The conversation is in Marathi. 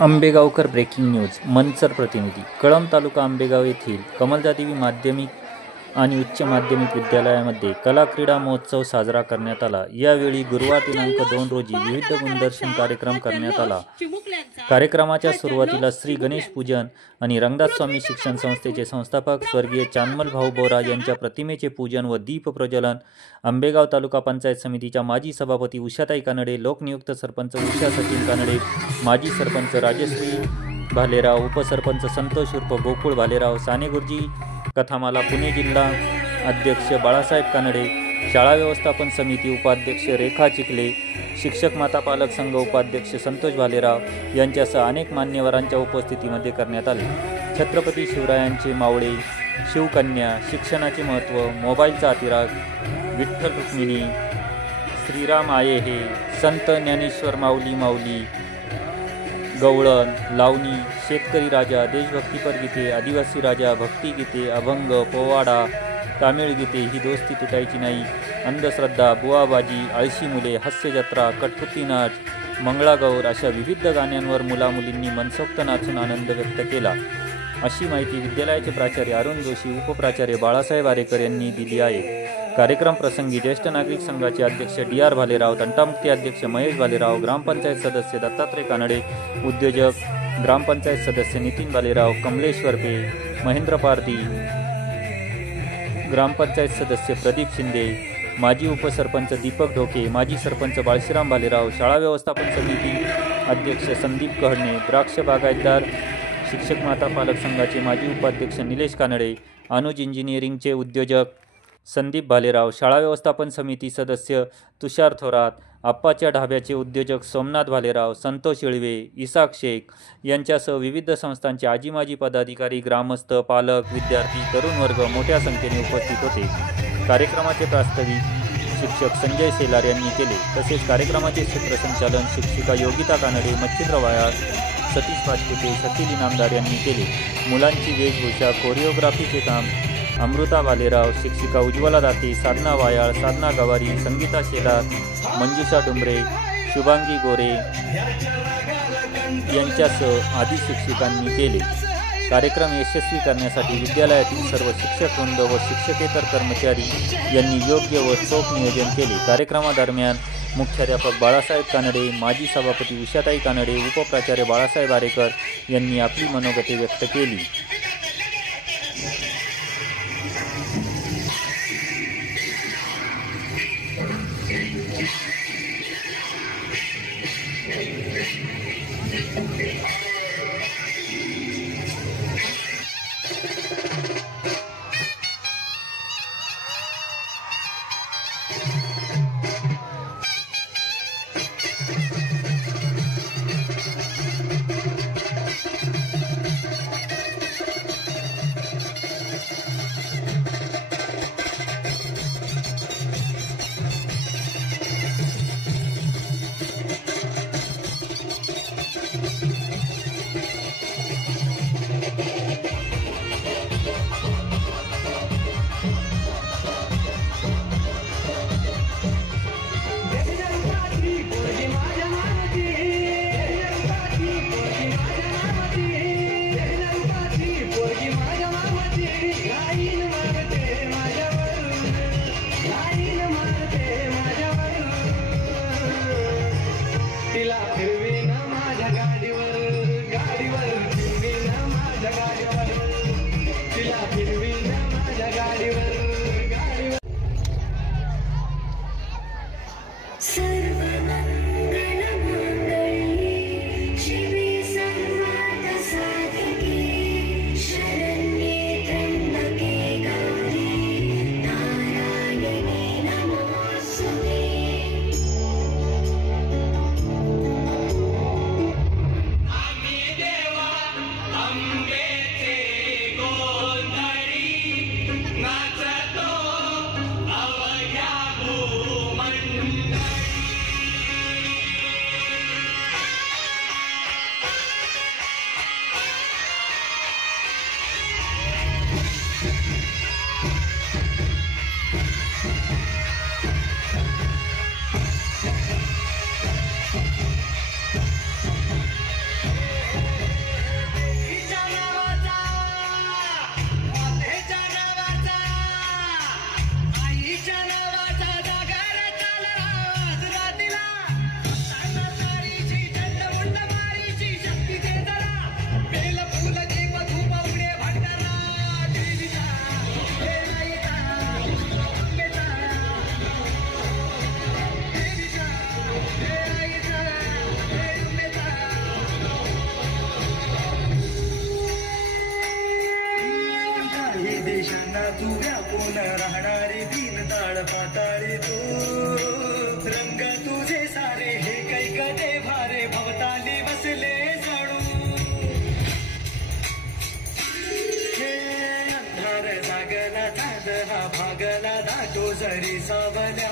Ambegaonkar breaking news. मनसर प्रतिनिधी. कळंब तालुका आंबेगाव येथील कमलजादेवी माध्यमिक आणि उच्च माध्यमिक विद्यालयामध्ये कला क्रीडा महोत्सव साजरा करण्यात आला. यावेळी गुरुवार दिनांक 2 रोजी विविध गुणदर्शन कार्यक्रम करण्यात आला. कार्यक्रमाच्या सुरुवातीला श्री गणेश पूजन आणि रंगनाथ स्वामी शिक्षण संस्थेचे संस्थापक स्वर्गीय चांदमल भाऊ बोरा यांच्या प्रतिमेचे पूजन व दीप प्रज्वलन, आंबेगाव तालुका पंचायत समितीच्या माजी सभापती उषाताई कानडे, लोकनियुक्त सरपंच उषा सचिन कानडे, माजी सरपंच राजश्री भालेराव, उपसरपंच संतोष उर्फ गोकुळ भालेराव, साने गुरुजी कथामाला पुणे जिल्हा अध्यक्ष बाळासाहेब कानडे, शाळा व्यवस्थापन समिती उपाध्यक्ष रेखा चिखले, शिक्षक माता पालक संघ उपाध्यक्ष संतोष भालेराव यांच्यासह अनेक मान्यवरांच्या उपस्थितीमध्ये करण्यात आले. छत्रपती शिवरायांचे मावळे, शिवकन्या, शिक्षणाचे महत्त्व, मोबाईलचा अतिराग, विठ्ठल रुक्मिणी, श्रीराम आये हे, संत ज्ञानेश्वर माऊली माऊली, गवळण, लावणी, शेतकरी राजा, देशभक्तीपर गीते, आदिवासी राजा, भक्तिगीते, अभंग, पोवाडा, तामिळ गीते, ही दोस्ती तुटायची नाही, अंधश्रद्धा, बुवाबाजी, आळशी मुले, हास्यजत्रा, कठपुतली नाच, मंगळागौर अशा विविध गाण्यांवर मुलामुलींनी मनसोक्त नाचून आनंद व्यक्त केला, अशी माहिती विद्यालयाचे प्राचार्य अरुण जोशी, उपप्राचार्य बाळासाहेब आरेकर यांनी दिली आहे. कार्यक्रम प्रसंगी ज्येष्ठ नागरिक संघाचे अध्यक्ष DR भालेराव, तंटामुक्ती अध्यक्ष महेश भालेराव, ग्रामपंचायत सदस्य दत्तात्रय कानडे, उद्योजक ग्रामपंचायत सदस्य नितीन भालेराव, कमलेश वरपे, महेंद्र पारधी, ग्रामपंचायत सदस्य प्रदीप शिंदे, माजी उपसरपंच दीपक ढोके, माजी सरपंच बाळशीराम भालेराव, शाळा व्यवस्थापन समिती अध्यक्ष संदीप कहणे, द्राक्ष बागायतदार शिक्षक माता पालक संघाचे माजी उपाध्यक्ष निलेश कानडे, अनुज इंजिनिअरिंगचे उद्योजक संदीप भालेराव, शाळा व्यवस्थापन समिती सदस्य तुषार थोरात, आप्पाच्या ढाब्याचे उद्योजक सोमनाथ भालेराव, संतोष इळवे, इसाक शेख यांच्यासह विविध संस्थांचे आजी माजी पदाधिकारी, ग्रामस्थ, पालक, विद्यार्थी, तरुण वर्ग मोठ्या संख्येने उपस्थित होते. कार्यक्रमाचे प्रास्ताविक शिक्षक संजय शेलार यांनी केले. तसेच कार्यक्रमाचे सूत्रसंचालन शिक्षिका योगिता कानडे, मच्छिंद्र वायाळ, सतीश पाचपुते, शकील इनामदार यांनी केले. मुलांची वेशभूषा, कोरिओग्राफीचे काम अमृता भालेराव, शिक्षिका उज्ज्वला दाते, साधना वायाळ, साधना गवारी, संगीता शेलार, मंजुषा डुंबरे, शुभांगी गोरे यांच्यासह आदी शिक्षिकांनी केले. कार्यक्रम यशस्वी करण्यासाठी विद्यालयातील सर्व शिक्षक वृंद व शिक्षकेतर कर्मचारी यांनी योग्य व चोख नियोजन केले. कार्यक्रमादरम्यान मुख्याध्यापक बाळासाहेब कानडे, माजी सभापती उषाताई कानडे, उपप्राचार्य बाळासाहेब आरेकर यांनी आपली मनोगते व्यक्त केली. सरी सावले